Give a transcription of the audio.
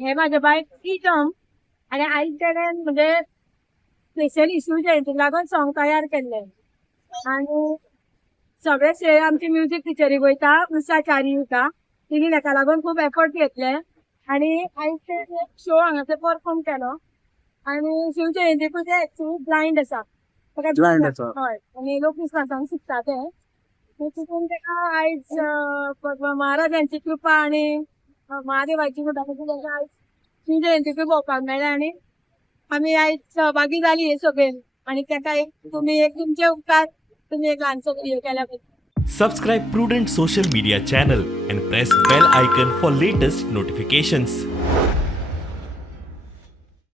हे माझ्या बायक प्रीतम आणि आईकडे म्हणजे स्पेशल इश्यू जयंती लागून सॉंग तयार केले आणि सगळे श्रेय आमची म्युझिक टिचरी वयता उषा चारी होता तिने ताका लागून खूप एफर्ट घेतले आणि आईचे शो हांगासर परफॉर्म केलो आणि शिव जयंतीकूय ते एक्चुअली ब्लाइंड आसा हय आणि लोक विश्वासान शिकता ते तितून ताका आयज महाराजांची कृपा आणि महादेवाची कृपा आयज शिव जयंतीकूय भोवपाक मेळ्ळें आणि आमी आयज सहभागी जाली हे सगळें आणि ताका एक तुमचे उपकार तुम्ही एक ल्हानसो व्हिडिओ केल्या बद्दल. Subscribe Prudent social media channel and press bell icon for latest notifications.